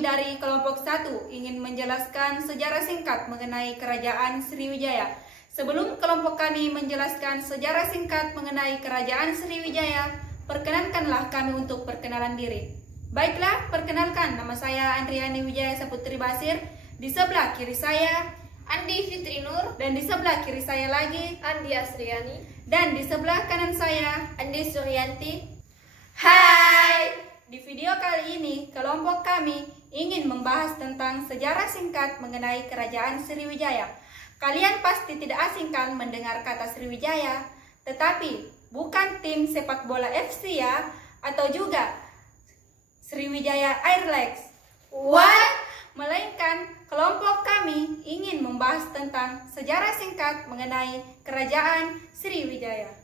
Kami dari kelompok 1 ingin menjelaskan sejarah singkat mengenai Kerajaan Sriwijaya. Sebelum kelompok kami menjelaskan sejarah singkat mengenai Kerajaan Sriwijaya, perkenankanlah kami untuk perkenalan diri. Baiklah, perkenalkan, nama saya Andriani Wijaya Saputri Basir. Di sebelah kiri saya Andi Fitri Nur, dan di sebelah kiri saya lagi Andi Asriani, dan di sebelah kanan saya Andi Suryanti. Hai! Di video kali ini, kelompok kami ingin membahas tentang sejarah singkat mengenai Kerajaan Sriwijaya. Kalian pasti tidak asing kan mendengar kata Sriwijaya, tetapi bukan tim sepak bola FC ya, atau juga Sriwijaya Airlegs. What? Melainkan kelompok kami ingin membahas tentang sejarah singkat mengenai Kerajaan Sriwijaya.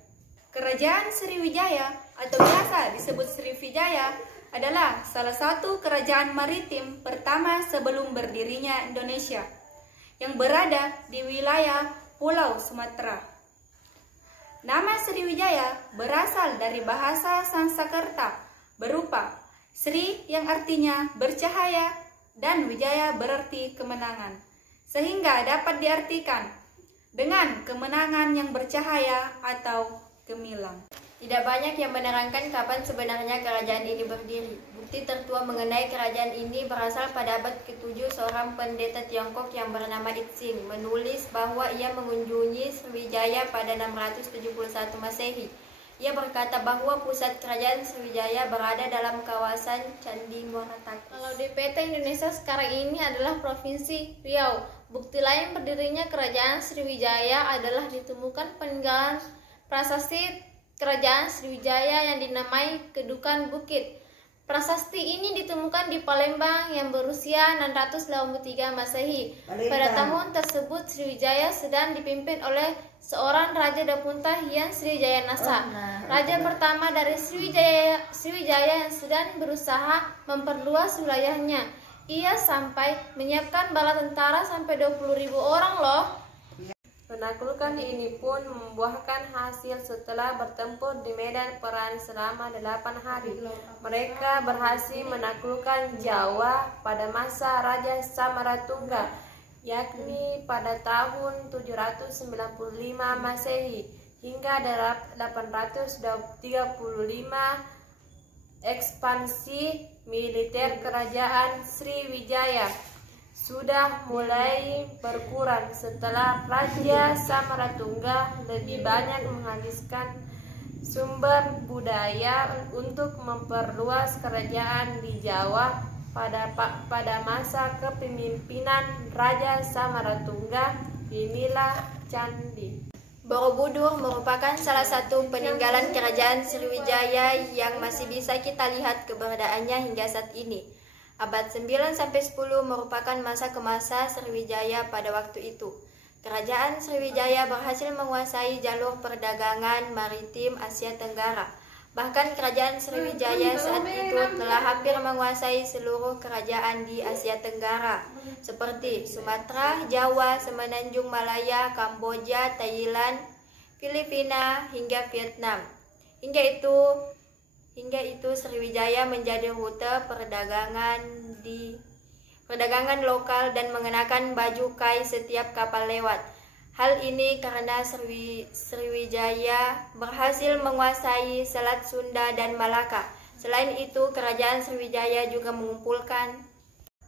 Kerajaan Sriwijaya atau biasa disebut Sriwijaya adalah salah satu kerajaan maritim pertama sebelum berdirinya Indonesia yang berada di wilayah Pulau Sumatera. Nama Sriwijaya berasal dari bahasa Sanskerta berupa Sri yang artinya bercahaya dan Wijaya berarti kemenangan, sehingga dapat diartikan dengan kemenangan yang bercahaya atau gemilang. Tidak banyak yang menerangkan kapan sebenarnya kerajaan ini berdiri. Bukti tertua mengenai kerajaan ini berasal pada abad ke-7. Seorang pendeta Tiongkok yang bernama Itsing menulis bahwa ia mengunjungi Sriwijaya pada 671 Masehi. Ia berkata bahwa pusat kerajaan Sriwijaya berada dalam kawasan Candi Muara Takus. Kalau di peta Indonesia sekarang ini adalah Provinsi Riau. Bukti lain berdirinya kerajaan Sriwijaya adalah ditemukan peninggalan prasasti Kerajaan Sriwijaya yang dinamai Kedukan Bukit. Prasasti ini ditemukan di Palembang yang berusia 683 Masehi. Pada tahun tersebut Sriwijaya sedang dipimpin oleh seorang Raja Dapunta Hyang Sriwijaya Nasa. Raja pertama dari Sriwijaya yang sedang berusaha memperluas wilayahnya. Ia sampai menyiapkan bala tentara sampai 20.000 orang loh. Penaklukan ini pun membuahkan hasil setelah bertempur di medan perang selama 8 hari. Mereka berhasil menaklukkan Jawa pada masa Raja Samaratungga, yakni pada tahun 795 Masehi hingga 835. Ekspansi militer kerajaan Sriwijaya sudah mulai berkurang setelah Raja Samaratungga lebih banyak menghabiskan sumber budaya untuk memperluas kerajaan di Jawa pada masa kepemimpinan Raja Samaratungga. Inilah Candi Borobudur merupakan salah satu peninggalan kerajaan Sriwijaya yang masih bisa kita lihat keberadaannya hingga saat ini. Abad 9-10 merupakan masa kemasa Sriwijaya pada waktu itu. Kerajaan Sriwijaya berhasil menguasai jalur perdagangan maritim Asia Tenggara. Bahkan kerajaan Sriwijaya saat itu telah hampir menguasai seluruh kerajaan di Asia Tenggara, seperti Sumatera, Jawa, Semenanjung Malaya, Kamboja, Thailand, Filipina, hingga Vietnam. Hingga itu Sriwijaya menjadi rute perdagangan lokal dan mengenakan baju kai setiap kapal lewat. Hal ini karena Sriwijaya berhasil menguasai Selat Sunda dan Malaka. Selain itu, kerajaan Sriwijaya juga mengumpulkan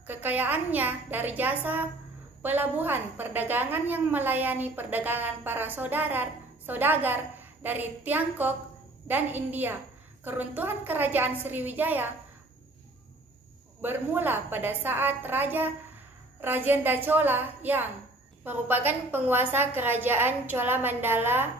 kekayaannya dari jasa pelabuhan perdagangan yang melayani perdagangan para saudagar dari Tiongkok dan India. Keruntuhan kerajaan Sriwijaya bermula pada saat Raja Rajendra Chola yang merupakan penguasa kerajaan Chola Mandala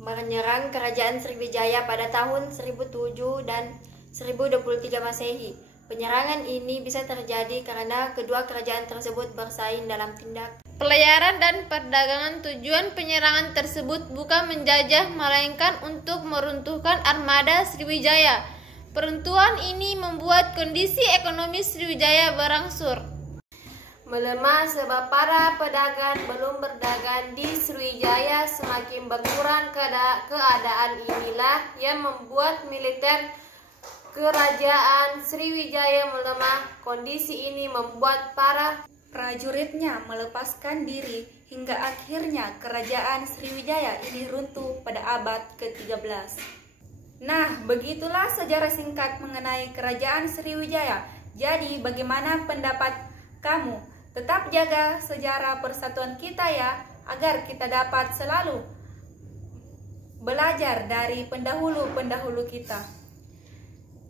menyerang kerajaan Sriwijaya pada tahun 1007 dan 1023 Masehi. Penyerangan ini bisa terjadi karena kedua kerajaan tersebut bersaing dalam tindak pelayaran dan perdagangan. Tujuan penyerangan tersebut bukan menjajah, melainkan untuk meruntuhkan armada Sriwijaya. Peruntuhan ini membuat kondisi ekonomi Sriwijaya berangsur melemah sebab para pedagang belum berdagang di Sriwijaya semakin berkurang. Keadaan inilah yang membuat militer Kerajaan Sriwijaya melemah. Kondisi ini membuat para prajuritnya melepaskan diri hingga akhirnya kerajaan Sriwijaya ini runtuh pada abad ke-13. Nah, begitulah sejarah singkat mengenai kerajaan Sriwijaya. Jadi, bagaimana pendapat kamu? Tetap jaga sejarah persatuan kita ya, agar kita dapat selalu belajar dari pendahulu-pendahulu kita.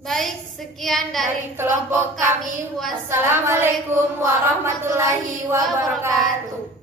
Baik, sekian dari kelompok kami. Wassalamualaikum warahmatullahi wabarakatuh.